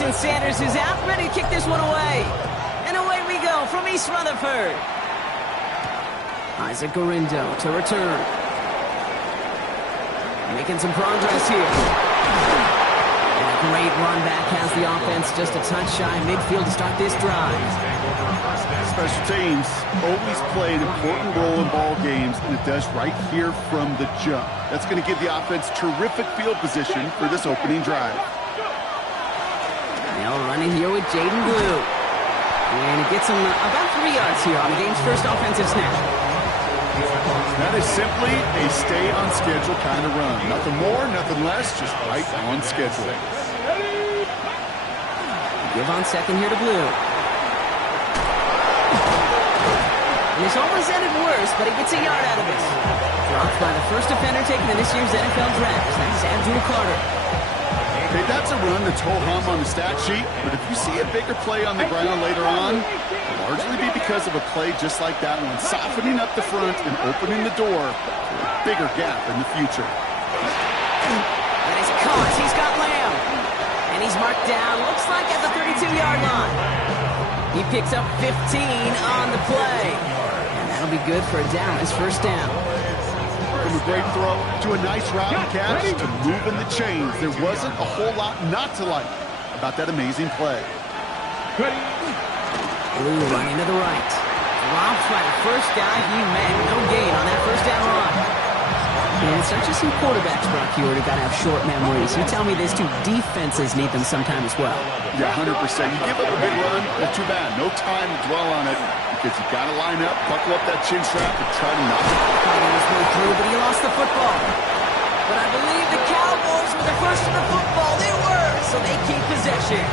Jason Sanders is out, ready to kick this one away. And away we go from East Rutherford. Isaac Gorindo to return. Making some progress here. And a great run back has the offense just a touch shy midfield to start this drive. Special teams always play an important role in ball games, and it does right here from the jump. That's going to give the offense terrific field position for this opening drive. Now running here with Jaden Blue. And he gets him about 3 yards here on the game's first offensive snap. That is simply a stay-on-schedule kind of run. Nothing more, nothing less, just right on schedule. Give on second here to Blue. And this almost ended worse, but he gets a yard out of this. Dropped by the first defender taken in this year's NFL draft. That's Abdul Carter. Okay, that's a run that's ho-hum on the stat sheet, but if you see a bigger play on the ground later on, it'll largely be because of a play just like that one, softening up the front and opening the door for a bigger gap in the future. That is caught. He's got Lamb. And he's marked down, looks like at the 32-yard line. He picks up 15 on the play. And that'll be good for a Dallas first down. From a great throw to a nice route and catch to moving the chains. There wasn't a whole lot not to like about that amazing play. Blue running to the right. Dropped by the first guy he met. No gain on that first down run. And it's not just some quarterbacks, Brock Hewitt, who got to have short memories. You tell me these two defenses need them sometime as well. Yeah, 100%. You give up a big run, well, too bad. No time to dwell on it because you got to line up, buckle up that chin strap, and try to knock it. He was way through, but he lost the football. But I believe the Cowboys were the first to the football. They were, so they keep possession.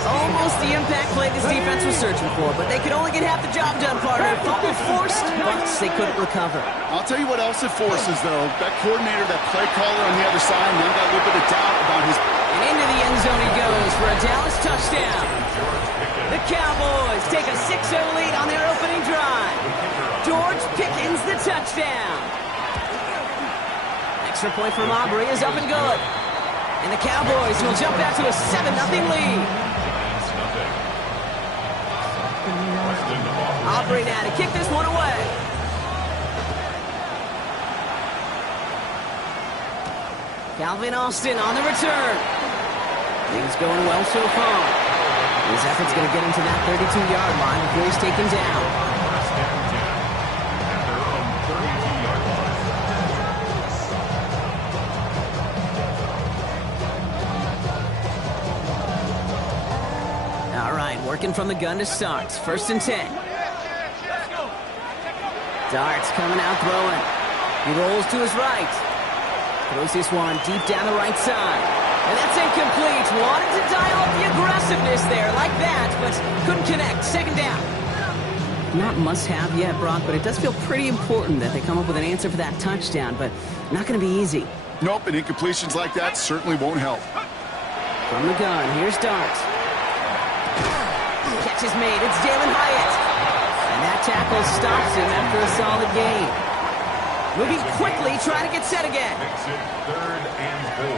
Almost the impact play this defense was searching for, but they could only get half the job done, partner. Fumble forced, but they couldn't recover. I'll tell you what else it forces, though. That coordinator, that play caller on the other side, now got a little bit of doubt about his... And into the end zone he goes for a Dallas touchdown. The Cowboys take a 6-0 lead on their opening drive. George Pickens, the touchdown. Extra point from Aubrey is up and good. And the Cowboys will jump back to a 7-0 lead. Aubrey now to kick this one away. Calvin Austin on the return. Things going well so far. His effort's going to get him to that 32-yard line before he's taken down. Working from the gun to start. 1st and 10. Darts coming out throwing. He rolls to his right. Throws this one deep down the right side. And that's incomplete. Wanted to dial up the aggressiveness there like that, but couldn't connect. 2nd down. Not must-have yet, Brock, but it does feel pretty important that they come up with an answer for that touchdown, but not going to be easy. Nope, and incompletions like that certainly won't help. From the gun, here's Darts. Catch is made. It's Jalen Hyatt. And that tackle stops him after a solid gain. Moving quickly, trying to get set again. 3rd and 4.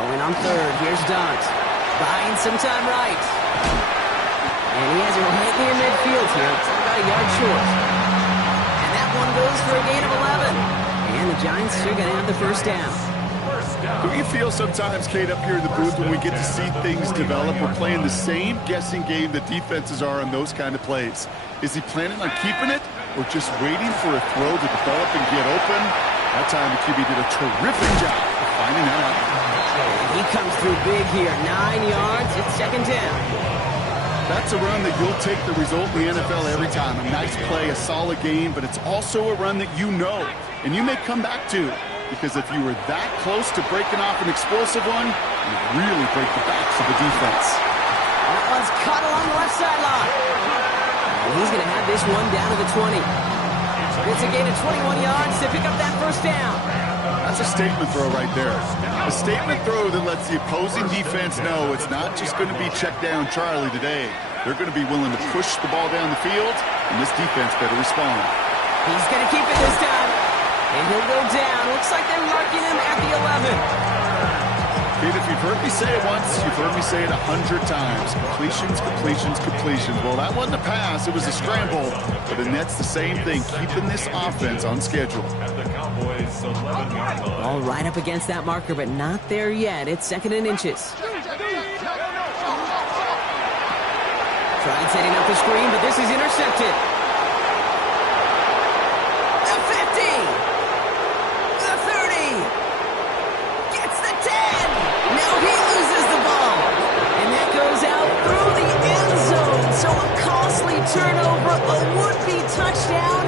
Going on 3rd. Here's Dunt. Buying some time right. And he has it right near midfield here. It's about a yard short. And that one goes for a gain of 11. And the Giants are going to have the first down. Don't you feel sometimes, Kate, up here in the booth when we get to see things develop, we're playing the same guessing game that defenses are on those kind of plays? Is he planning on keeping it or just waiting for a throw to develop and get open? That time the QB did a terrific job of finding that out. He comes through big here. 9 yards. It's 2nd down. That's a run that you'll take the result in the NFL every time. A nice play, a solid game, but it's also a run that you know and you may come back to. Because if you were that close to breaking off an explosive one, you'd really break the backs of the defense. That one's caught along the left sideline. And he's going to have this one down to the 20. It's a gain of 21 yards to pick up that first down. That's a statement throw right there. A statement throw that lets the opposing defense know it's not just going to be check down Charlie today. They're going to be willing to push the ball down the field, and this defense better respond. He's going to keep it this time. And he'll go down. Looks like they're marking him at the 11. Kid, if you've heard me say it once, you've heard me say it 100 times. Completions, completions, completions. Well, that wasn't a pass. It was a scramble. But the Nets, the same thing, keeping this offense on schedule. All right up against that marker, but not there yet. It's 2nd and inches. Tried setting up the screen, but this is intercepted. The 50! The 30! Gets the 10! Now he loses the ball! And that goes out through the end zone. So a costly turnover, a would-be touchdown.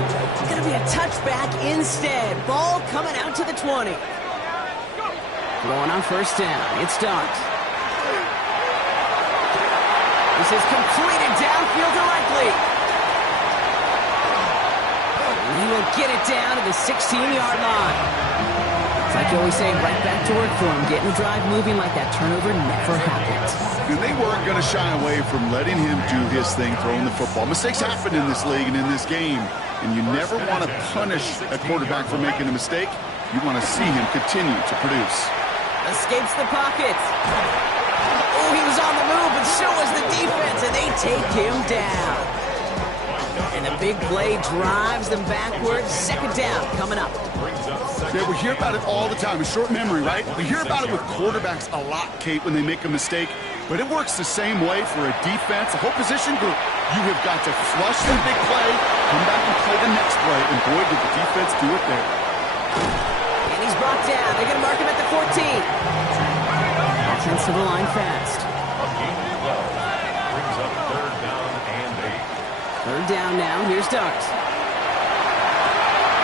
Going to be a touchback instead. Ball coming out to the 20. Throwing on 1st down. It's Dart. This is completed downfield to Likely. And he will get it down to the 16-yard line. It's like you always say, right back to work for him. Getting the drive moving like that turnover never happened. And they weren't going to shy away from letting him do his thing, throwing the football. Mistakes happen in this league and in this game. And you never want to punish a quarterback for making a mistake. You want to see him continue to produce. Escapes the pocket. Oh, he was on the move, but so was the defense, and they take him down. And the big play drives them backwards. 2nd down coming up. Yeah, we hear about it all the time. A short memory, right? We hear about it with quarterbacks a lot, Kate, when they make a mistake. But it works the same way for a defense, a whole position group. You have got to flush the big play, come back and play the next play, and boy, did the defense do it there. And he's brought down. They're going to mark him at the 14. Offensive line fast. Brings up 3rd down and 8. 3rd down now. Here's Dart.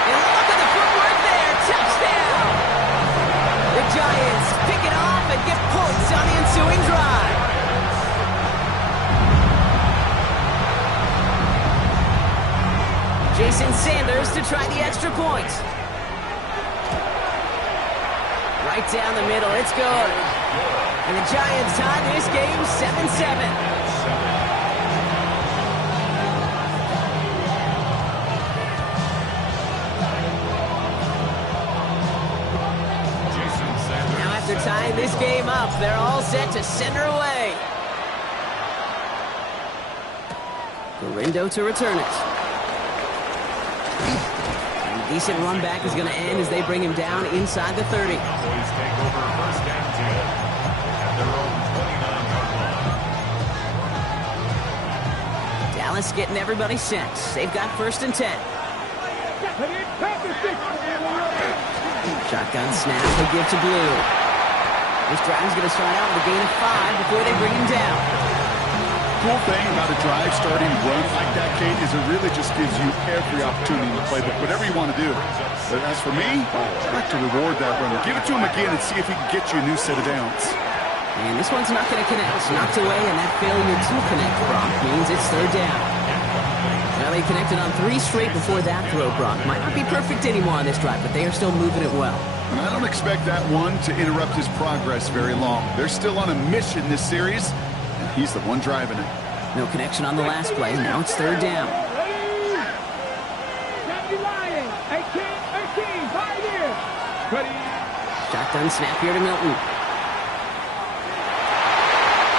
And look at the footwork there. Touchdown! The Giants pick it off and get points on the ensuing drive. Jason Sanders to try the extra point. Right down the middle. It's good. And the Giants tie this game 7-7. After tying this game up, they're all set to send her away. Gorindo to return it. And a decent run back is going to end as they bring him down inside the 30. Cowboys take over 1st and 10 at their own 29-yard line. Dallas getting everybody set. They've got 1st and 10. Shotgun snap they give to Blue. This drive's going to start out with a gain of 5 before they bring him down. Cool thing about a drive starting run like that, Kate, is it really just gives you every opportunity in the playbook, whatever you want to do. But as for me, I'd like to reward that runner. Give it to him again and see if he can get you a new set of downs. And this one's not going to connect. Knocked away, and that failure to connect, Brock, means it's 3rd down. Well, they connected on 3 straight before that throw, Brock. Might not be perfect anymore on this drive, but they are still moving it well. And I don't expect that one to interrupt his progress very long. They're still on a mission this series, and he's the one driving it. No connection on the last play. Now it's 3rd down. Shotgun snap here to Milton.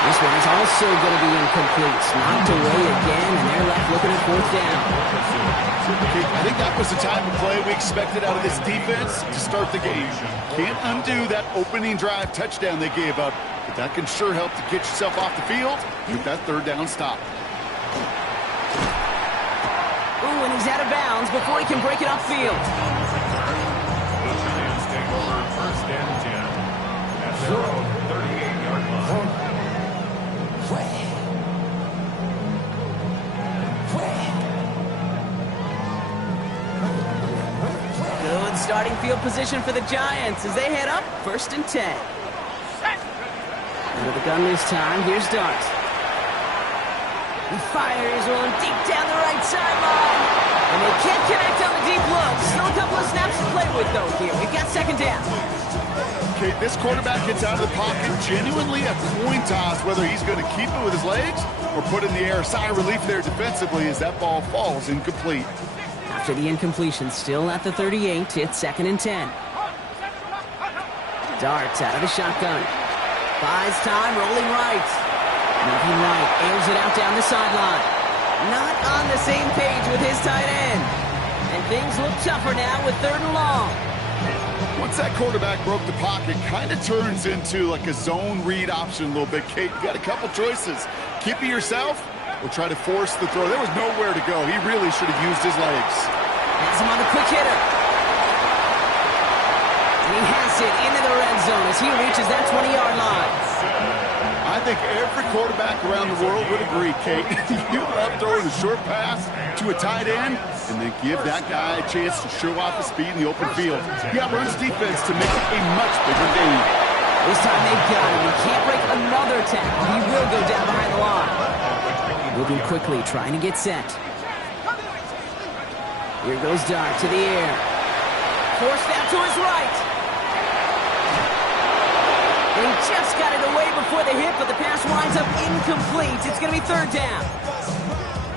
This one is also going to be incomplete. Knocked away again, and they're left looking at 4th down. I think that was the type of play we expected out of this defense to start the game. Can't undo that opening drive touchdown they gave up, but that can sure help to get yourself off the field with that 3rd down stop. Ooh, and he's out of bounds before he can break it upfield. The Giants take over 1st and 10 at their own 38-yard line. Good starting field position for the Giants as they head up 1st and 10. Out of the gun this time, here's Dart. He fires one deep down the right sideline. And they can't connect on the deep look. Still a couple of snaps to play with, though, here. We've got 2nd down. Okay, this quarterback gets out of the pocket, genuinely a coin toss whether he's going to keep it with his legs or put it in the air. Sigh of relief there defensively as that ball falls incomplete. After the incompletion, still at the 38, it's 2nd and 10. Darts out of the shotgun. Buys time, rolling right. Moving right, airs it out down the sideline. Not on the same page with his tight end. And things look tougher now with 3rd and long. Once that quarterback broke the pocket, kind of turns into like a zone read option a little bit, Kate. You got a couple choices. Keep it yourself or try to force the throw. There was nowhere to go. He really should have used his legs. Has him on the quick hitter. And he has it into the red zone as he reaches that 20-yard line. I think every quarterback around the world would agree, Kate. You love throwing a short pass to a tight end and then give that guy a chance to show off his speed in the open field. He runs defense to make it a much bigger game. This time they've got him. He can't break another tackle. He will go down behind the line. Moving quickly, trying to get set. Here goes Dart to the air. Forced out to his right. He just got it away before the hit, but the pass winds up incomplete. It's going to be 3rd down.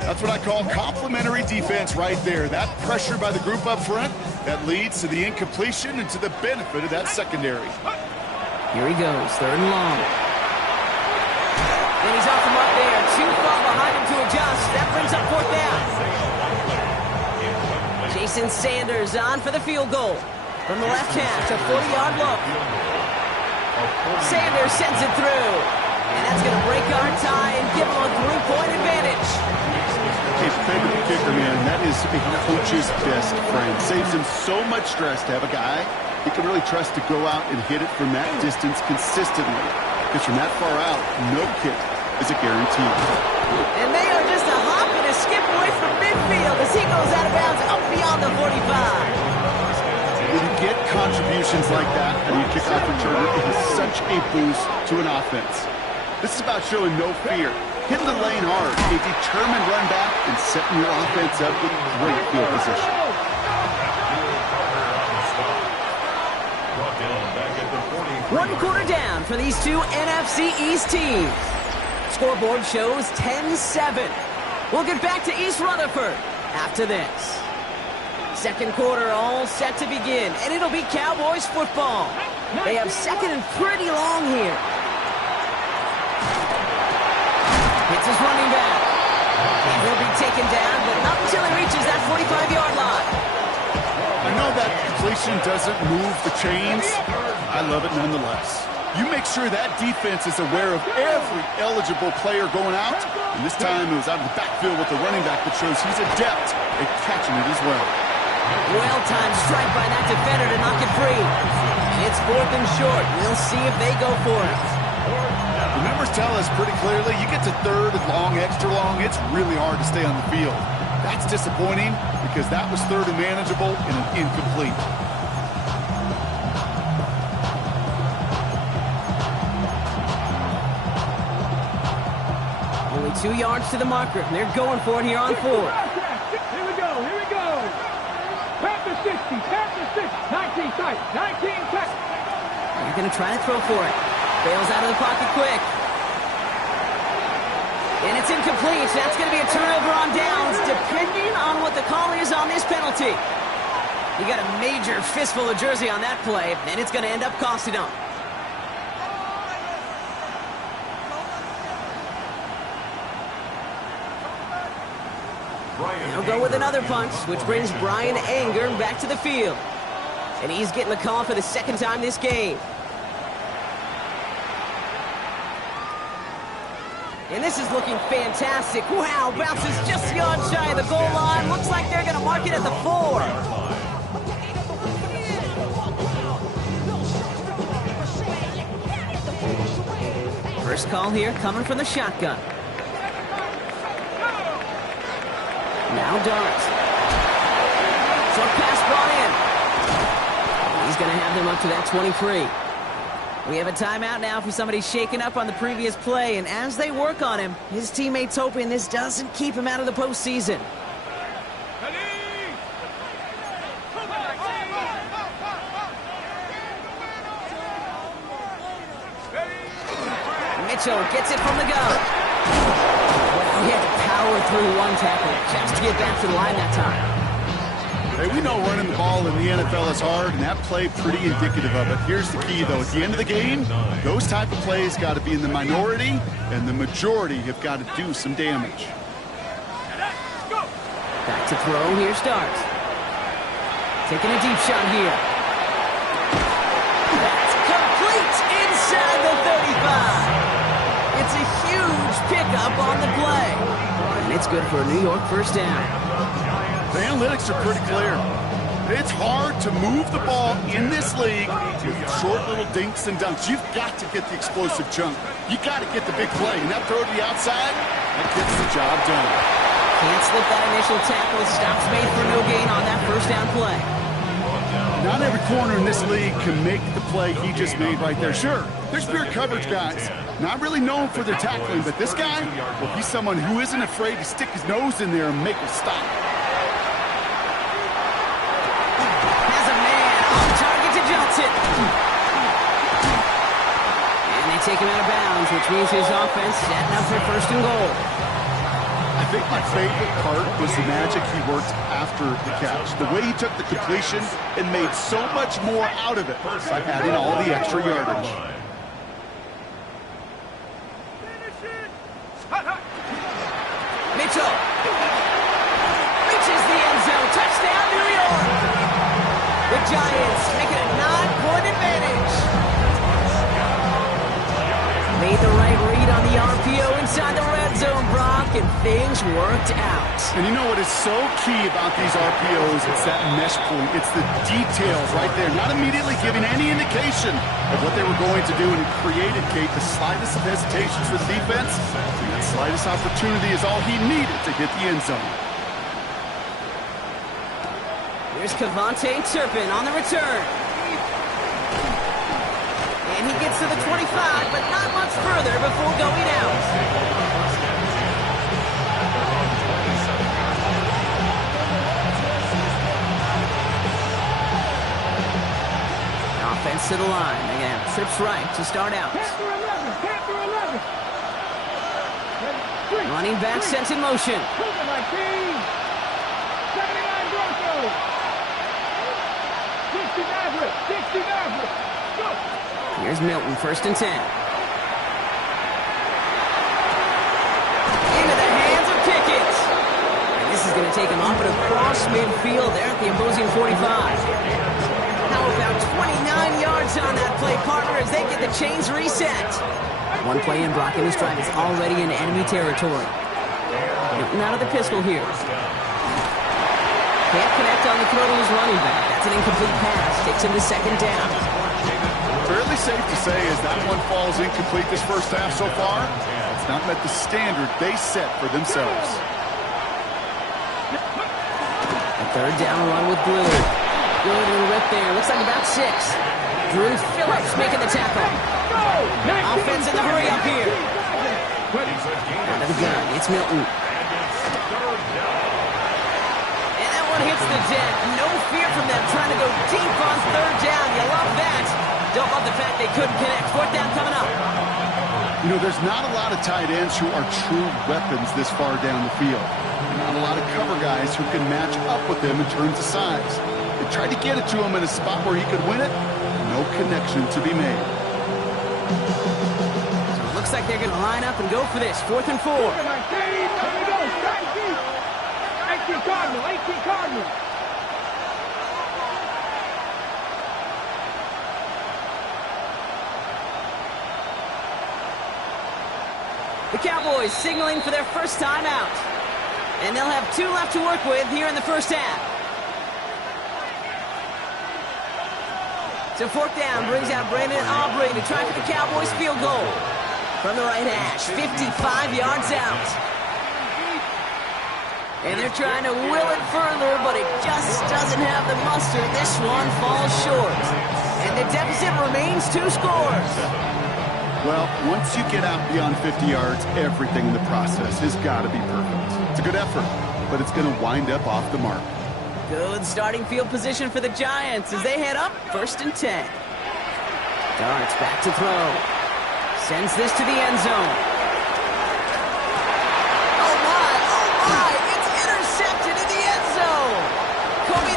That's what I call complimentary defense right there. That pressure by the group up front, that leads to the incompletion and to the benefit of that secondary. Here he goes, 3rd and long. And he's off from up there. Too far behind him to adjust. That brings up 4th down. Jason Sanders on for the field goal. From the left hash, a 40-yard look. Sanders sends it through. And that's going to break our tie and give him a 3-point advantage. His favorite kicker, man, that is a coach's best friend. Saves him so much stress to have a guy he can really trust to go out and hit it from that distance consistently. Because from that far out, no kick is a guarantee. And they are just a hop and a skip away from midfield as he goes out of bounds up beyond the 45. When you get contributions like that and you kickoff returner, it is such a boost to an offense. This is about showing no fear, hitting the lane hard, a determined run back, and setting your offense up with great field position. 1 quarter down for these two NFC East teams. Scoreboard shows 10-7. We'll get back to East Rutherford after this. 2nd quarter all set to begin, and it'll be Cowboys football. They have 2nd and pretty long here. It's his running back. And he'll be taken down, but not until he reaches that 45-yard line. I know that completion doesn't move the chains. I love it nonetheless. You make sure that defense is aware of every eligible player going out. And this time it was out of the backfield with the running back that shows he's adept at catching it as well. Well-timed strike by that defender to knock it free. It's 4th and short. We'll see if they go for it. The numbers tell us pretty clearly, you get to 3rd and long, extra long, it's really hard to stay on the field. That's disappointing because that was 3rd and manageable and an incomplete. Only 2 yards to the marker. They're going for it here on 4. Here we go. Pass the 60, pass the 6, 19 tight, 19 tight. They're going to try to throw for it. Bails out of the pocket quick. And it's incomplete. That's going to be a turnover on downs, depending on what the call is on this penalty. You got a major fistful of jersey on that play, and it's going to end up costing them. They'll go with another punch, which brings Brian Anger back to the field. And he's getting the call for the 2nd time this game. And this is looking fantastic. Wow, bounces just beyond shy of the goal line. Looks like they're going to mark it at the 4. First call here coming from the shotgun. Now Dart. Short pass brought in. He's going to have them up to that 23. We have a timeout now for somebody shaken up on the previous play, and as they work on him, his teammates hoping this doesn't keep him out of the postseason. Mitchell gets it from the gun. Well, he had to power through one tackle just to get back to the line that time. Hey, we know running the ball in the NFL is hard, and that play pretty indicative of it. Here's the key, though. At the end of the game, those type of plays got to be in the minority, and the majority have got to do some damage. Back to throw. Here starts. Taking a deep shot here. That's complete inside the 35. It's a huge pickup on the play. And it's good for a New York first down. The analytics are pretty clear. It's hard to move the ball in this league with short little dinks and dunks. You've got to get the explosive chunk. You got to get the big play. And that throw to the outside, that gets the job done. Can't slip that initial tackle. Stops made for no gain on that first down play. Not every corner in this league can make the play he just made right there. Sure, there's pure coverage guys. Not really known for their tackling, but this guy, well, he's someone who isn't afraid to stick his nose in there and make a stop. Has a man on target to Johnson. And they take him out of bounds, which means his offense setting up for first and goal. I think my favorite part was the magic he worked after the catch. The way he took the completion and made so much more out of it by adding all the extra yardage. Mitchell reaches the end zone. Touchdown, New York. The Giants make it a 9-point advantage. Made the right read on the RPO inside the red zone, Brock, and things worked out. And you know what is so key about these RPOs? It's that mesh point. It's the details right there. Not immediately giving any indication of what they were going to do, and it created, Kate, the slightest of hesitations for the defense. And that slightest opportunity is all he needed to hit the end zone. Here's Kavontae Turpin on the return. And he gets to the 25, but not much further before going out. Offense to the line. They have trips right to start out. Panther 11. Running back sent in motion. 79 Broncos. 60 Maverick. Go. Here's Milton, first and 10. Into the hands of Pickett. And this is going to take him off and across midfield there at the opposing 45. How about 29 yards on that play, partner, as they get the chains reset. One play in, Brock, and his drive is already in enemy territory. Milton out of the pistol here. Can't connect on the throw to his running back. That's an incomplete pass. Takes him to second down. Fairly safe to say as that one falls incomplete this first half so far, it's not met the standard they set for themselves. A third down run with Blue. Good little rip there. Looks like about 6. Drew Phillips making the tackle. Offense in the hurry up here. Out of the gun. It's Milton. And that one hits the deck. No fear from them trying to go deep on third down. You love that. Don't love the fact they couldn't connect. Fourth down coming up. You know, there's not a lot of tight ends who are true weapons this far down the field. Not a lot of cover guys who can match up with them in terms of size. They tried to get it to him in a spot where he could win it. No connection to be made. So it looks like they're going to line up and go for this. 4th and 4. 18 Cardinal. The Cowboys signaling for their first time out. And they'll have 2 left to work with here in the first half. So 4th down brings out Brandon Aubrey to try for the Cowboys field goal. From the right hash, 55 yards out. And they're trying to will it further, but it just doesn't have the muster. This one falls short. And the deficit remains 2 scores. Well, once you get out beyond 50 yards, everything in the process has got to be perfect. It's a good effort, but it's going to wind up off the mark. Good starting field position for the Giants as they head up 1st and 10. Darts back to throw. Sends this to the end zone. Oh my, it's intercepted in the end zone. Kobe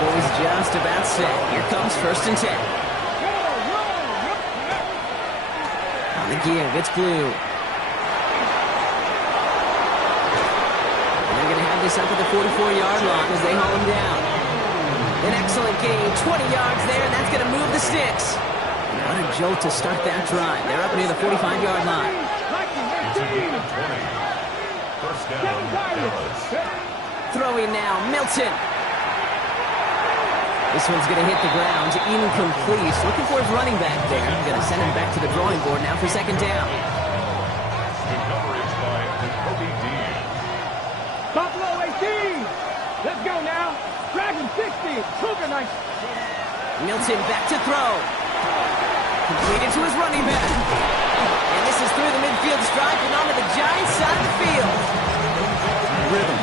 Cowboys just about set. Here comes 1st and 10. On the give, it's Blue. And they're going to have this up at the 44-yard line as they haul him down. An excellent gain, 20 yards there, and that's going to move the sticks. What a jolt to start that drive. They're up near the 45-yard line. First down, Dallas. Throwing now, Milton. This one's going to hit the ground, incomplete. Looking for his running back there. Going to send him back to the drawing board now for 2nd down. Good coverage by Kobe Dean. Buffalo 18. Let's go now. Dragon 60. Cougar 9. Milton back to throw. Completed to his running back. And this is through the midfield stripe and onto the Giants side of the field. Rhythm.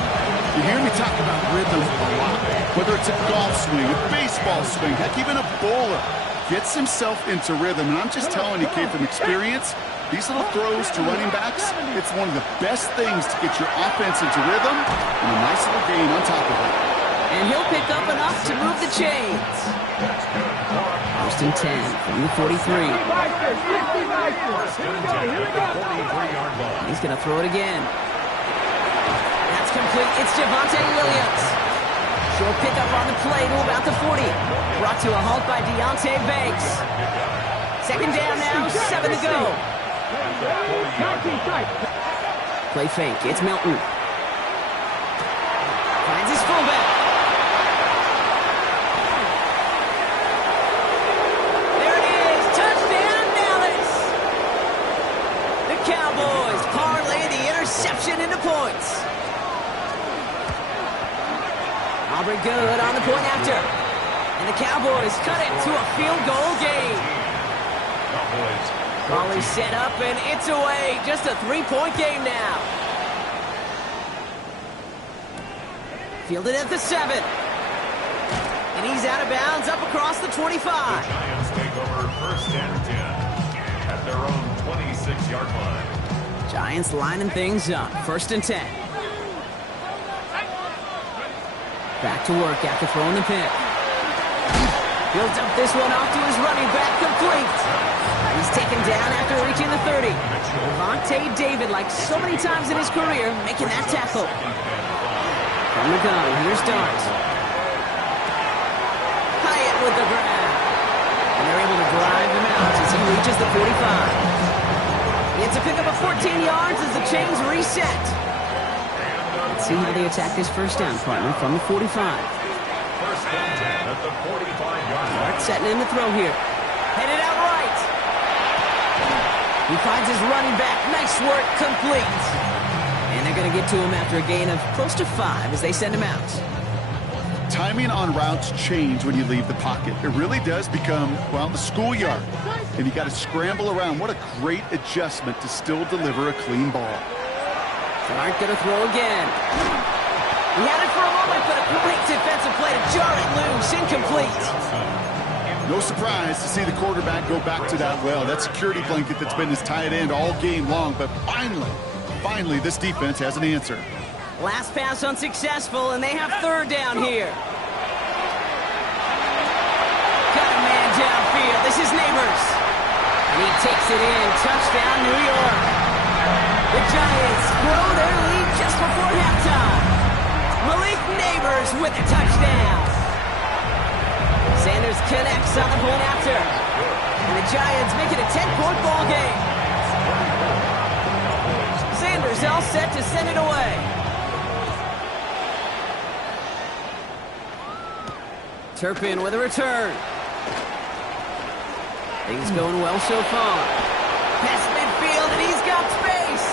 You hear me talk about rhythm a lot. Whether it's a golf swing, a baseball swing, heck, even a bowler gets himself into rhythm. And I'm just telling you, Kate, from experience, these little throws to running backs, it's one of the best things to get your offense into rhythm and a nice little gain on top of it. And he'll pick up enough to move the chains. 1st and 10 from the 43. He's going to throw it again. That's complete. It's Javonte Williams. Short pickup on the play to about the 40. Brought to a halt by Deonte Banks. 2nd down now, 7 to go. Play fake. It's Milton. Finds his fullback. There it is. Touchdown, Dallas. The Cowboys parlay the interception into points. Aubrey good on the point after. And the Cowboys cut it to a field goal game. Volley set up and it's away. Just a 3-point game now. Fielded at the 7. And he's out of bounds up across the 25. The Giants take over 1st and 10 at their own 26-yard line. Giants lining things up. 1st and 10. Back to work after throwing the pick. He'll dump this one off to his running back, complete. He's taken down after reaching the 30. Vontae David, like so many times in his career, making that tackle. From the gun, here's Dart. Hyatt with the grab. And they're able to drive him out as he reaches the 45. It's a pickup of 14 yards as the chains reset. Let's see how they attack this 1st down, partner, from the 45. 1st and 10 at the 45-yard line. Setting in the throw here. Headed out right. He finds his running back. Nice work, complete. And they're going to get to him after a gain of close to 5 as they send him out. Timing on routes change when you leave the pocket. It really does become, well, the schoolyard. And you got to scramble around. What a great adjustment to still deliver a clean ball. Aren't going to throw again. He had it for a moment, but a great defensive play to jar it loose. Incomplete. No surprise to see the quarterback go back to that well. That security blanket that's been his tight end all game long. But finally, this defense has an answer. Last pass unsuccessful, and they have 3rd down here. Got a man downfield. This is Neighbors. And he takes it in. Touchdown, New York. The Giants grow their lead just before halftime. Malik Neighbors with a touchdown. Sanders connects on the point after. And the Giants make it a 10-point ball game. Sanders all set to send it away. Turpin with a return. Things going well so far. Past midfield, and he's got space.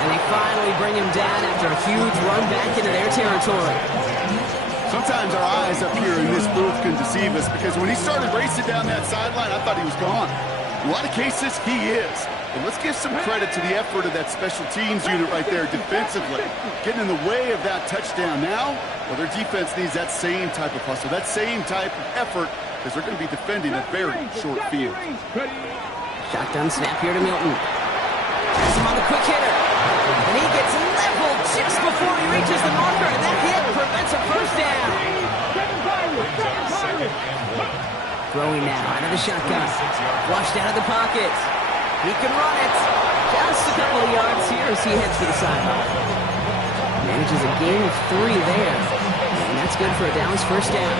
And they finally bring him down after a huge run back into their territory. Sometimes our eyes up here in this booth can deceive us because when he started racing down that sideline, I thought he was gone. In a lot of cases, he is. But let's give some credit to the effort of that special teams unit right there defensively. Getting in the way of that touchdown now, well, their defense needs that same type of hustle, that same type of effort, because they're going to be defending a very short field. Shotgun snap here to Milton. Has him on the quick hitter. And he gets leveled just before he reaches the marker, and that hit prevents a 1st down. Throwing now out of the shotgun. Flushed out of the pocket. He can run it. Just a couple of yards here as he heads for the sideline. Manages a gain of 3 there. And that's good for a Dallas first down.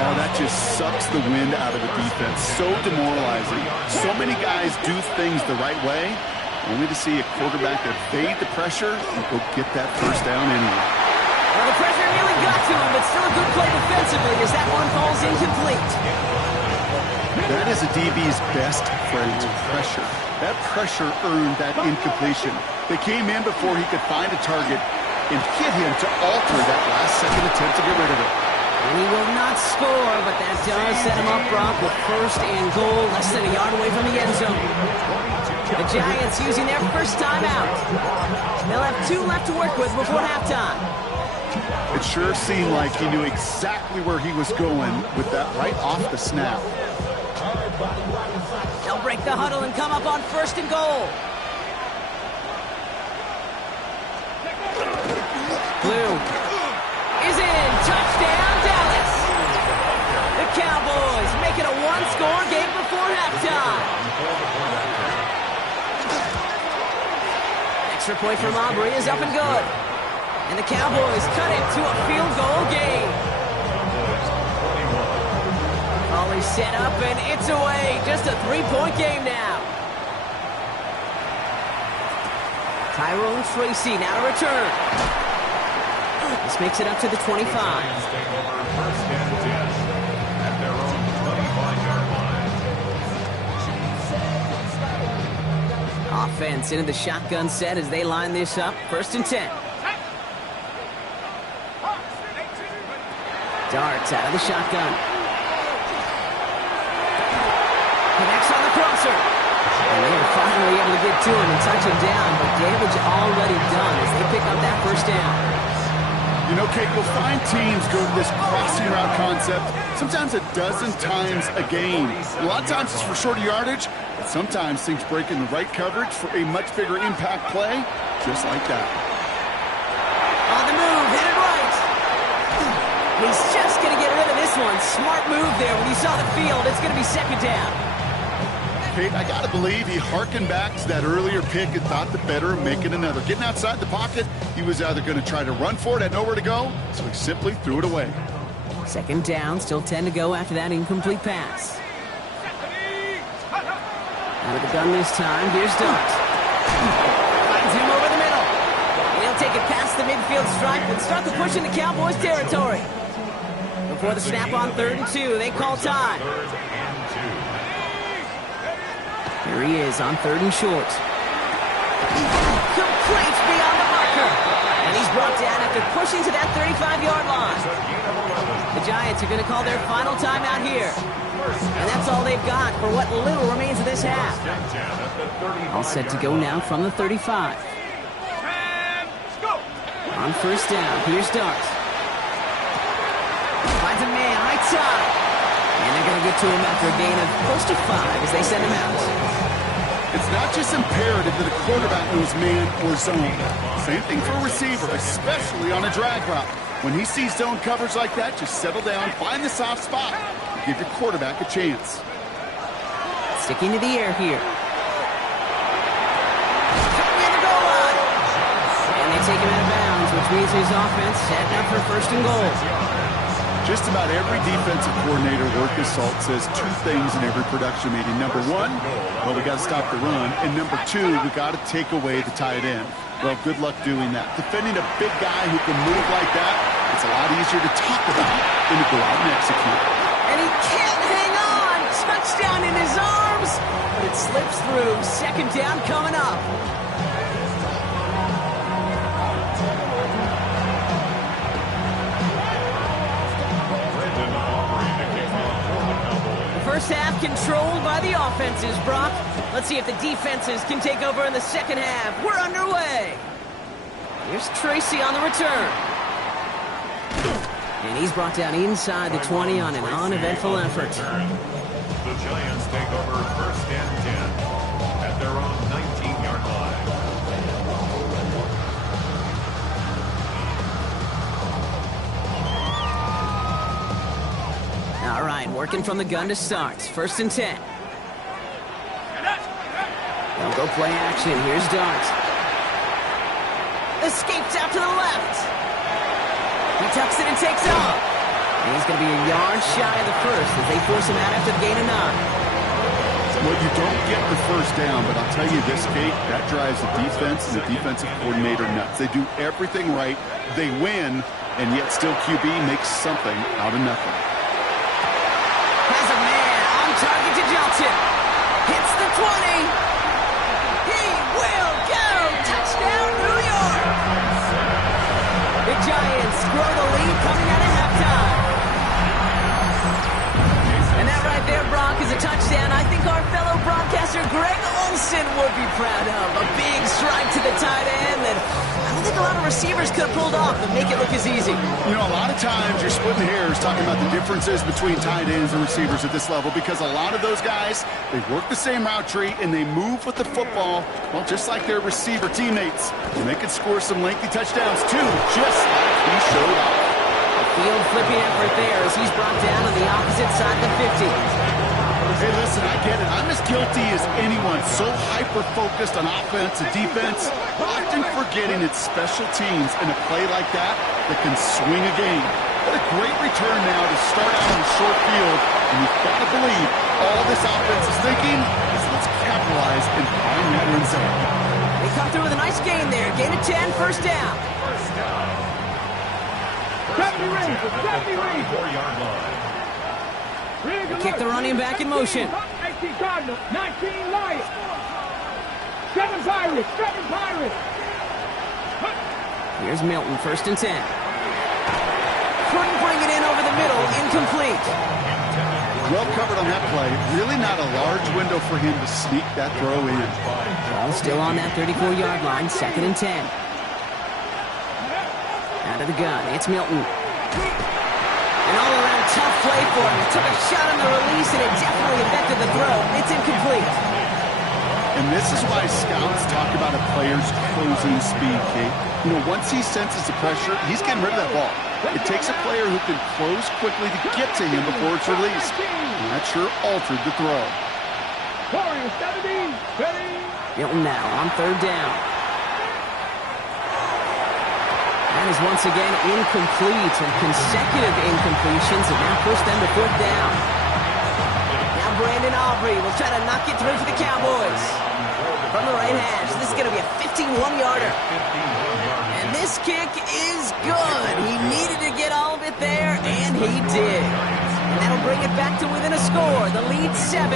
Oh, that just sucks the wind out of the defense. So demoralizing. So many guys do things the right way, only to see a quarterback evade the pressure and go get that first down anyway. Well, the pressure nearly got to him, but still a good play defensively as that one falls incomplete. That is a DB's best phrase, pressure. That pressure earned that incompletion. They came in before he could find a target and hit him to alter that last-second attempt to get rid of it. And he will not score, but that does set him up, Brock, with first and goal, less than a yard away from the end zone. The Giants using their first timeout. They'll have 2 left to work with before halftime. It sure seemed like he knew exactly where he was going with that right off the snap. They'll break the huddle and come up on first and goal. Blue is in. Touchdown, Dallas. The Cowboys make it a 1-score game before halftime. Extra point from Aubrey is up and good. And the Cowboys cut it to a field goal game. Ollie set up and it's away. Just a 3-point game now. Tyrone Tracy now to return. This makes it up to the 25. Take over first and 10 at their own 25-yard line. Offense into the shotgun set as they line this up. First and 10. Darts out of the shotgun. Connects on the crosser. And they are finally able to get to him and touch him down, but damage already done as they pick up that first down. You know, Kate, you'll find teams go to this crossing route concept sometimes a dozen times a game. A lot of times it's for shorter yardage, but sometimes things break in the right coverage for a much bigger impact play, just like that. On the move, hit it right. He's just going to get rid of this one. Smart move there when he saw the field. It's going to be second down. Kate, I got to believe he hearkened back to that earlier pick and thought the better of making another. Getting outside the pocket, he was either going to try to run for it, had nowhere to go, so he simply threw it away. Second down, still 10 to go after that incomplete pass. Out of the gun this time, here's Dart. Finds him over the middle. And he'll take it past the midfield stripe and start the push into Cowboys territory. Before the snap on 3rd and 2, they call time. Here he is on 3rd and short. Complete beyond the marker. And he's brought down after pushing to that 35-yard line. The Giants are going to call their final timeout here. And that's all they've got for what little remains of this half. All set to go now from the 35. On first down, here's Dart. Finds a man right side. And they're going to get to him after a gain of close to 5 as they send him out. It's not just imperative that a quarterback knows man or zone. Same thing for a receiver, especially on a drag route. When he sees zone coverage like that, just settle down, find the soft spot, and give your quarterback a chance. Sticking to the air here. Near the goal line. And they take him out of bounds, which means his offense setting up for first and goal. Just about every defensive coordinator worth his salt says 2 things in every production meeting. Number 1, well, we got to stop the run. And number 2, we got to take away the tight end. Well, good luck doing that. Defending a big guy who can move like that, it's a lot easier to talk about than to go out and execute. And he can't hang on. Touchdown in his arms. But it slips through. Second down coming up. First half controlled by the offenses, Brock. Let's see if the defenses can take over in the second half. We're underway. Here's Tracy on the return. And he's brought down inside the 20 on an uneventful effort. The Giants take over first and 10 at their own 19-yard line. All right. Giant working from the gun to start. 1st and 10. They'll go play action. Here's Dart. Escapes out to the left. He tucks it and takes off. And he's going to be a yard shy of the first as they force him out after the gain of 9. Well, you don't get the first down, but I'll tell you this, Kate, that drives the defense and the defensive coordinator nuts. They do everything right. They win, and yet still QB makes something out of nothing. Has a man on target to Johnson. Hits the 20. He will go. Touchdown, New York. The Giants grow the lead coming out of halftime. And that right there, Brock, is a touchdown I think our fellow broadcaster Greg Olsen would be proud of. A big strike to the tight end that I don't think a lot of receivers could have pulled off and make it look as easy. You know, a lot of times you're splitting hairs talking about the differences between tight ends and receivers at this level because a lot of those guys, they work the same route tree and they move with the football, well, just like their receiver teammates. And they can score some lengthy touchdowns too, just like he showed off. Field flipping effort there as he's brought down on the opposite side of the 50. Hey, listen, I get it. I'm as guilty as anyone. So hyper-focused on offense and defense, often forgetting it's special teams in a play like that can swing a game. What a great return now to start out on the short field. And you've got to believe all this offense is thinking is let's capitalize and find that end zone. They come through with a nice gain there. Gain of 10, 1st down. 70 Rangers, 70 Rangers. 4-yard line. Kick the running back in motion. 19 Cardinals, 19 Lions. 7 Pirates, 7 Pirates. Here's Milton, 1st and 10. Couldn't bring it in over the middle, incomplete. Well covered on that play. Really not a large window for him to sneak that throw in. Ball still on that 34-yard line, 2nd and 10. Out of the gun, it's Milton. An all-around tough play for him. He took a shot on the release, and it definitely affected the throw. It's incomplete. And this is why scouts talk about a player's closing speed, Kate. You know, once he senses the pressure, he's getting rid of that ball. It takes a player who can close quickly to get to him before it's released. And that sure altered the throw. Warriors, 70, ready. Milton now on 3rd down. That is once again incomplete, and consecutive incompletions have now pushed them to 4th down. Now Brandon Aubrey will try to knock it through for the Cowboys. From the right hash, this is going to be a 51-yarder. And this kick is good. He needed to get all of it there, and he did. And that'll bring it back to within a score. The lead 7.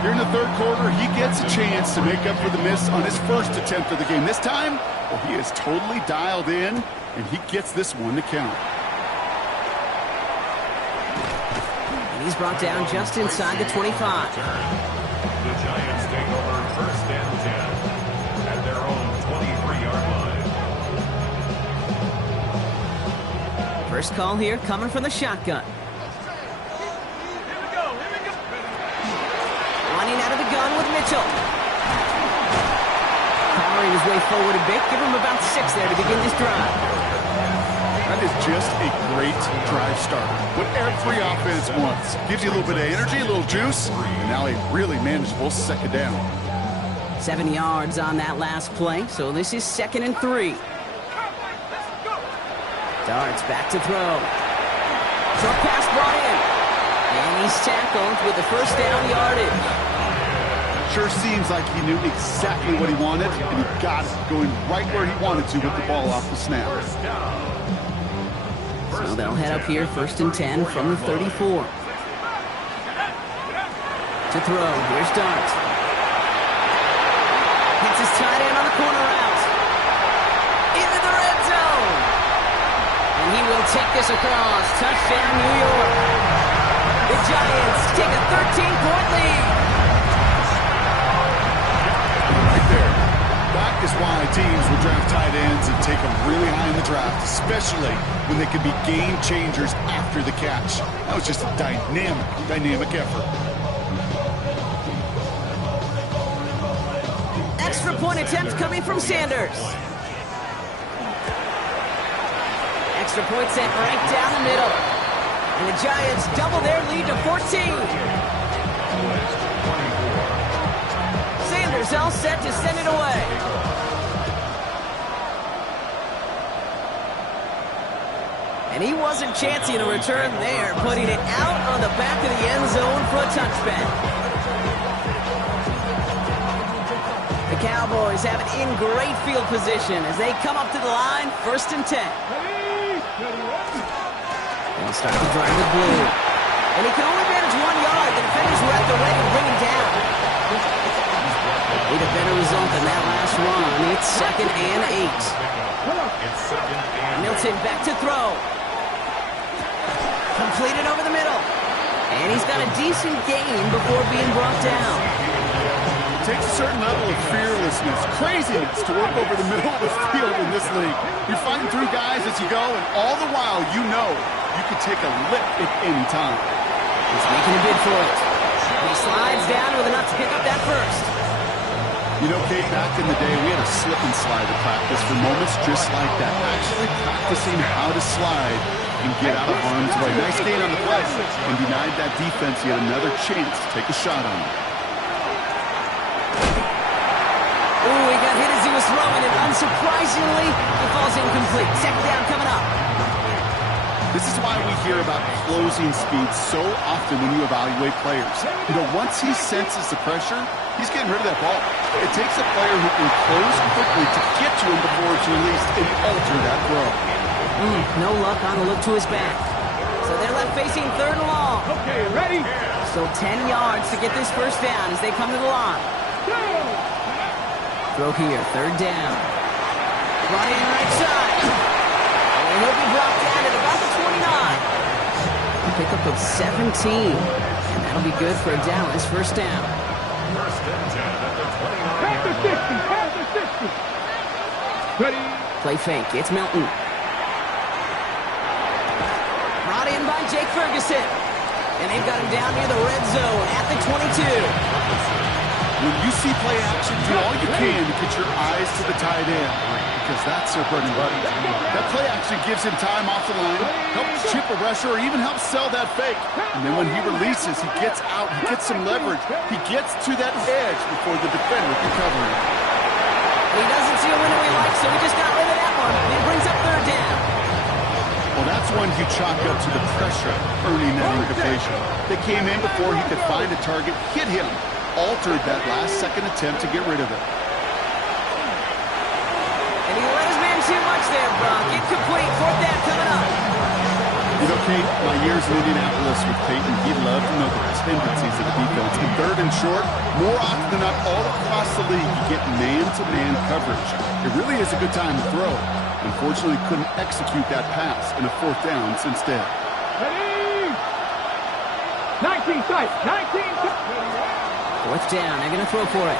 Here in the 3rd quarter, he gets a chance to make up for the miss on his first attempt of the game. This time, well, he is totally dialed in, and he gets this one to count. And he's brought down just inside the 25. The Giants take over 1st and 10 at their own 23-yard line. First call here coming from the shotgun. Running out of the gun with Mitchell. Powering his way forward a bit. Give him about 6 there to begin this drive. That is just a great drive starter. What every offense wants. Gives you a little bit of energy, a little juice, and now a really manageable 2nd down. 7 yards on that last play, so this is 2nd and 3. Darts back to throw. Short pass brought in. And he's tackled with the 1st down yardage. Sure seems like he knew exactly what he wanted, and he got it, going right where he wanted to with the ball off the snap. So they'll head up here, 1st and 10 from the 34. To throw, here's Dart. Hits his tight end on the corner route. Into the red zone. And he will take this across. Touchdown, New York. The Giants take a 13-point lead. That is why teams will draft tight ends and take them really high in the draft, especially when they can be game changers after the catch. That was just a dynamic effort. Extra point attempt coming from Sanders. Extra point sent right down the middle. And the Giants double their lead to 14. Sanders all set to send it away. And he wasn't chancing a return there, putting it out on the back of the end zone for a touchback. The Cowboys have it in great field position as they come up to the line, 1st and 10. They'll start to drive with blue. And he can only manage 1 yard. The defenders were at the ready to bring him down. Need a better result than that last run. It's 2nd and 8. Milton back to throw. Completed over the middle. And he's got a decent gain before being brought down. It takes a certain level of fearlessness, craziness to work over the middle of the field in this league. You're fighting through guys as you go, and all the while you know you can take a lick at any time. He's making a bid for it. And he slides down with enough to pick up that first. You know, Kate, back in the day, we had a slip and slide at practice for moments just like that. Actually practicing how to slide and get out of harm's way. Nice gain on the play, and denied that defense yet another chance to take a shot on him. Ooh, he got hit as he was throwing, and unsurprisingly, it falls incomplete. 2nd down coming up. This is why we hear about closing speed so often when you evaluate players. You know, once he senses the pressure, he's getting rid of that ball. It takes a player who can close quickly to get to him before it's released and alter that throw. No luck on the look to his back. So they're left facing 3rd and long. Okay, ready? Still 10 yards to get this first down as they come to the line. Throw here, 3rd down. Brought in right side. And he'll be brought down at about the 29. A pickup of 17. And that'll be good for a Dallas 1st down. Pass the 60, pass the 60. Ready? Play fake, it's Milton. Brought in by Jake Ferguson. And they've got him down near the red zone at the 22. When you see play action, do all you can to get your eyes to the tight end, because that's their bread and butter. That play action gives him time off the line, helps chip a rusher, or even helps sell that fake. And then when he releases, he gets out, he gets some leverage. He gets to that edge before the defender can cover him. He doesn't see a window he likes, so he just got rid of that one. It brings up 3rd down. Well, that's when you chalk up to the pressure, earning that invitation. They came in before he could find a target, hit him, altered that last-second attempt to get rid of it. And he let his man too much there, Brock. Incomplete. 4th down coming up. You know, Kate, my years in Indianapolis with Peyton, he loved to know the tendencies of the defense. In 3rd and short, more often than not, all across the league, you get man-to-man coverage. It really is a good time to throw. Unfortunately, couldn't execute that pass in a 4th down instead. Ready? 19 sight, 19 sight. 4th down. They're going to throw for it.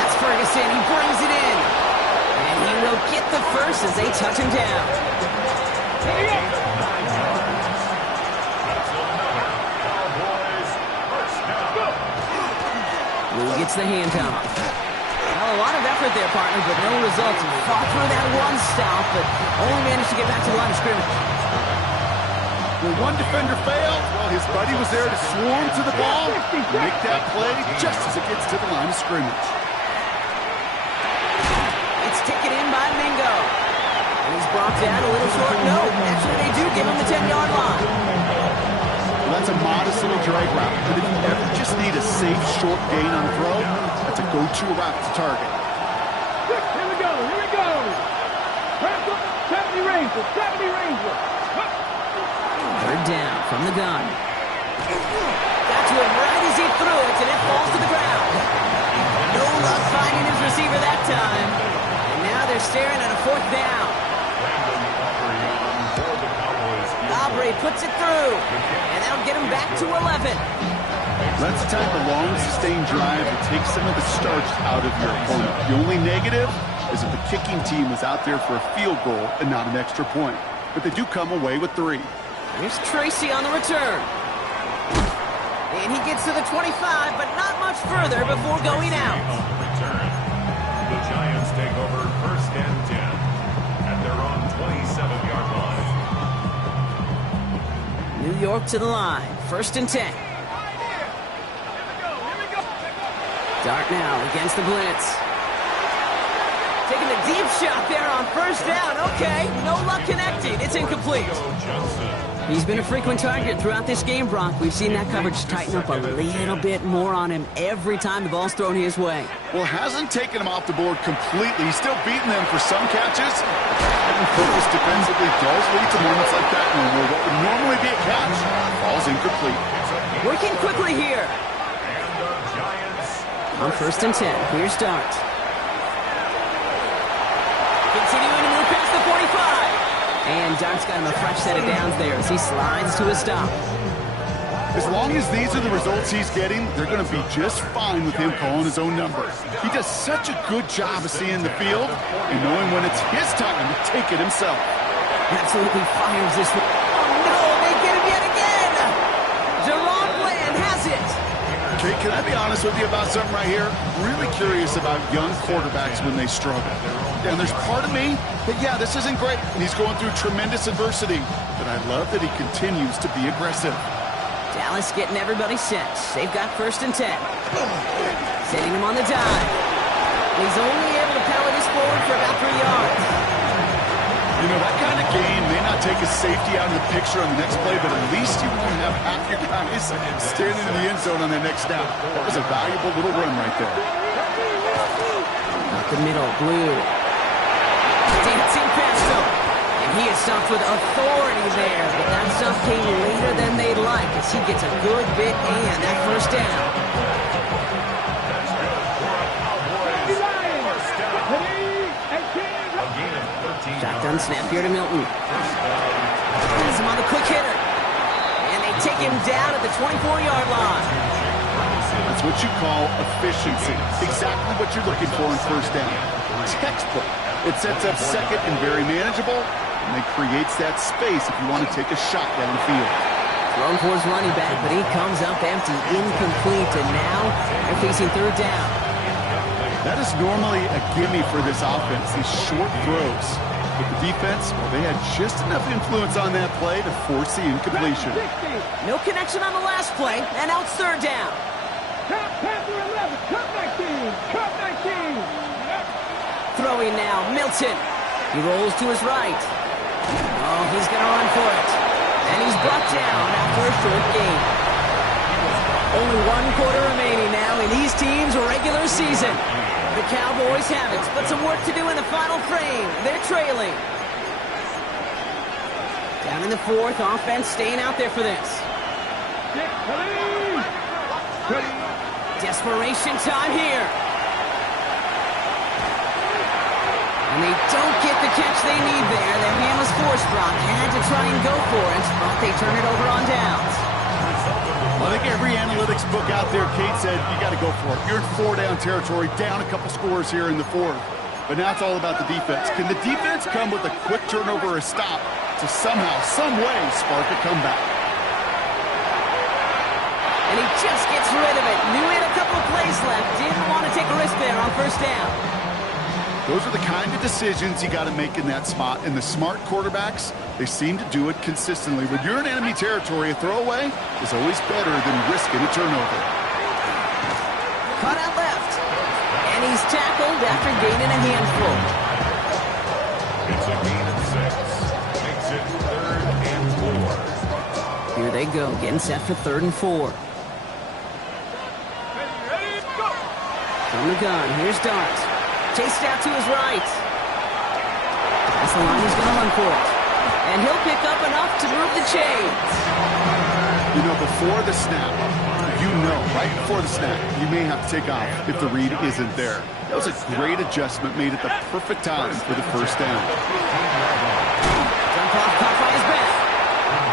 That's Ferguson. He brings it in. And he will get the first as they touch him down. Blue gets the handoff. Well, a lot of effort there, partner, but no results. He fought through that one stop, but only managed to get back to the line of scrimmage. When one defender failed, well, his buddy was there to swarm to the ball and make that play just as it gets to the line of scrimmage. It's taken in by Mingo. And he's brought down a little short. No, actually they do give him the 10-yard line. Well, that's a modest little drag route, but if you ever just need a safe, short gain on a throw, that's a go-to route to target. Here we go, here we go. 70 Rangers, 70 Rangers. 3rd down from the gun. Got to him right as he threw it, and it falls to the ground. No luck finding his receiver that time. And now they're staring at a 4th down. Aubrey puts it through, and that'll get him back to 11. That's the type of long, sustained drive that takes some of the starch out of your opponent. The only negative is that the kicking team was out there for a field goal and not an extra point. But they do come away with 3. Here's Tracy on the return. And he gets to the 25, but not much further before going out. The Giants take over 1st and 10 at their own 27-yard line. York to the line. 1st and 10. Dart now against the blitz. Taking a deep shot there on 1st down. Okay, no luck connecting. It's incomplete. He's been a frequent target throughout this game, Brock. We've seen that coverage tighten up a little bit more on him every time the ball's thrown his way. Well, hasn't taken him off the board completely. He's still beating them for some catches. Having focus defensively does lead to moments like that one where what would normally be a catch falls incomplete. Working quickly here. On 1st and 10, here's Dart. Continuing to move past the 45. And Dart's got him a fresh set of downs there as he slides to a stop. As long as these are the results he's getting, they're going to be just fine with him calling his own number. He does such a good job of seeing the field and knowing when it's his time to take it himself. Absolutely fires this one. Oh, no, they get him yet again. Jerome Bland has it. Okay, can I be honest with you about something right here? Really curious about young quarterbacks when they struggle. And there's part of me that, yeah, this isn't great, and he's going through tremendous adversity. But I love that he continues to be aggressive. Dallas getting everybody set. They've got 1st and 10. Setting him on the dive. He's only able to power this forward for about 3 yards. You know, that kind of game may not take a safety out of the picture on the next play, but at least you won't have half your guys standing in the end zone on their next down. That was a valuable little run right there. Up the middle, Blue. Dancing past him. And he is stopped with authority there, but that stuff came later than they'd like as he gets a good bit and that 1st down. Shotgun snap here to Milton. Has him on the quick hitter. And they take him down at the 24-yard line. That's what you call efficiency. Exactly what you're looking for in 1st down. Textbook. It sets up 2nd and very manageable, and it creates that space if you want to take a shot downfield. Thrown for his running back, but he comes up empty, incomplete, and now they're facing 3rd down. That is normally a gimme for this offense, these short throws. But the defense, well, they had just enough influence on that play to force the incompletion. No connection on the last play, and now it's 3rd down. Panther 11, cut 19, cut 19. Throwing now, Milton. He rolls to his right. Oh, he's going to run for it. And he's brought down after a short gain. Only 1 quarter remaining now in these teams' regular season. The Cowboys have it, but some work to do in the final frame. They're trailing. Down in the 4th, offense staying out there for this. Desperation time here. And they don't get the catch they need there. Their hand was forced. Brock had to try and go for it, but they turn it over on downs. I think every analytics book out there, Kate said, you got to go for it. You're in 4-down territory, down a couple scores here in the 4th. But now it's all about the defense. Can the defense come with a quick turnover or a stop to somehow, some way, spark a comeback? And he just gets rid of it. Knew he had a couple of plays left. Didn't want to take a risk there on 1st down. Those are the kind of decisions you got to make in that spot. And the smart quarterbacks, they seem to do it consistently. When you're in enemy territory, a throwaway is always better than risking a turnover. Cut out left. And he's tackled after gaining a handful. It's a gain of 6. Makes it 3rd and 4. Here they go, getting set for 3rd and 4. From the gun, here's Dart. Chased out to his right. That's the line, he's going to run for it. And he'll pick up enough to move the chains. You know, before the snap, you know, right before the snap, you may have to take off if the read isn't there. That was a great adjustment made at the perfect time for the 1st down. Dump off, caught by his back.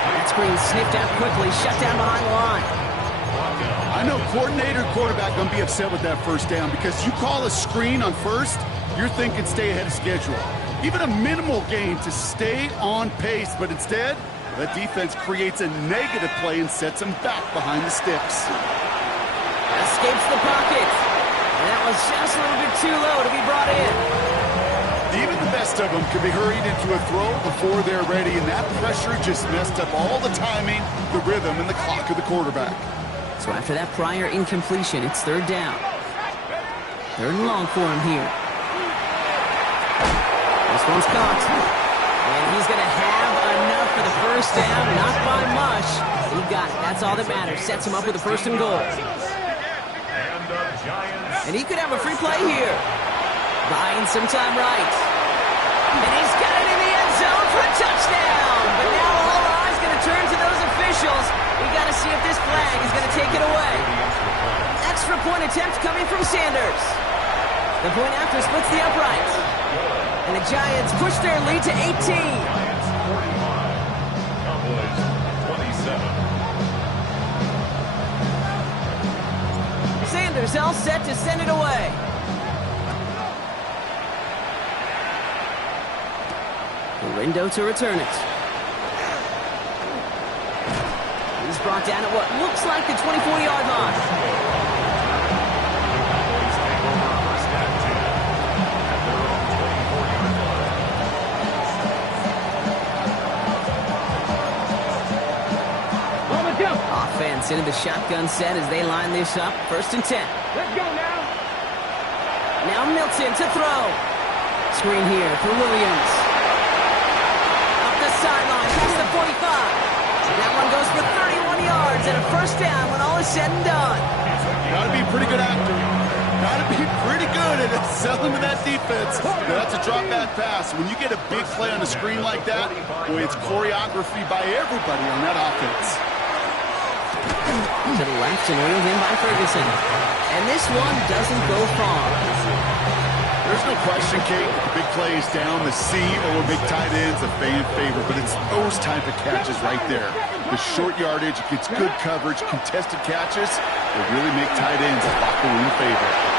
That screen sniffed out quickly, shut down behind the line. I know coordinator and quarterback going to be upset with that 1st down because you call a screen on 1st, you're thinking stay ahead of schedule. Even a minimal gain to stay on pace, but instead, that defense creates a negative play and sets them back behind the sticks. Escapes the pocket. And that was just a little bit too low to be brought in. Even the best of them can be hurried into a throw before they're ready, and that pressure just messed up all the timing, the rhythm, and the clock of the quarterback. So after that prior incompletion, it's third down. Third and long for him here. This one's caught. And he's going to have enough for the first down. Not by much. He got it. That's all that matters. Sets him up with a first and goal. And he could have a free play here. Buying some time right. And he's got it in the end zone for a touchdown. But now all eyes going to turn to those officials. We got to see if this flag is going to take it away. Extra point attempt coming from Sanders. The point after splits the upright. And the Giants push their lead to 18. Giants 45, Cowboys 27. Sanders all set to send it away. Window to return it. He's brought down at what looks like the 24-yard line. Cowboys take over first and 10 at their own 24-yard line. On the jump. Offense into the shotgun set as they line this up. First and 10. Let's go now. Now Milton to throw. Screen here for Williams. Up the sideline, past the 45. That one goes for 31 yards and a first down when all is said and done. Got to be a pretty good actor. Got to be pretty good at selling to that defense. Now, that's a drop back pass. When you get a big play on the screen like that, boy, it's choreography by everybody on that offense. To the left and reeled in by Ferguson. And this one doesn't go far. There's no question, Kate, the big plays down the seam or big tight ends a fan favorite, but it's those type of catches right there. The short yardage, gets good coverage, contested catches, they really make tight ends a locker room favorite.